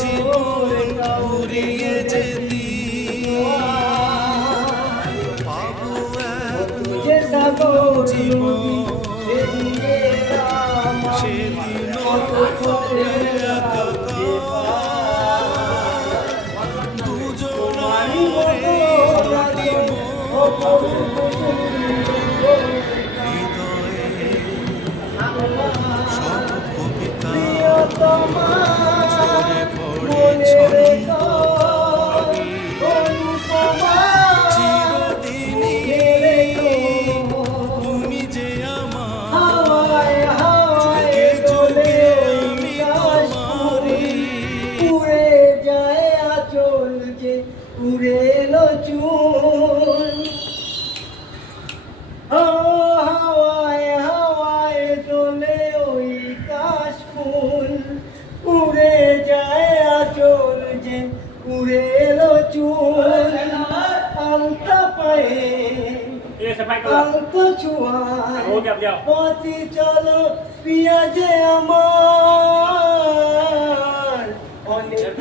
জীবন ঘুরিয়ে যেতি পাবো এক জীবন সেদিন হবে দুজনারে দুটি হৃদয়ে সব কবিতা ঝরে পড়ে ছন্দ চিরদিনই তুমি যে আমার যুগে যুগে আমি তোমারি উড়ে যায় আঁচল যে উড়ে এলো চুল হাওয়ায় হাওয়ায় দোলে ওই কাশফুল উড়ে যায় আঁচল যে উড়ে এলো চুল আলতা পায়ে আলতা ছোঁয়ায় পথে চলো পিয়া যে আমার অনেক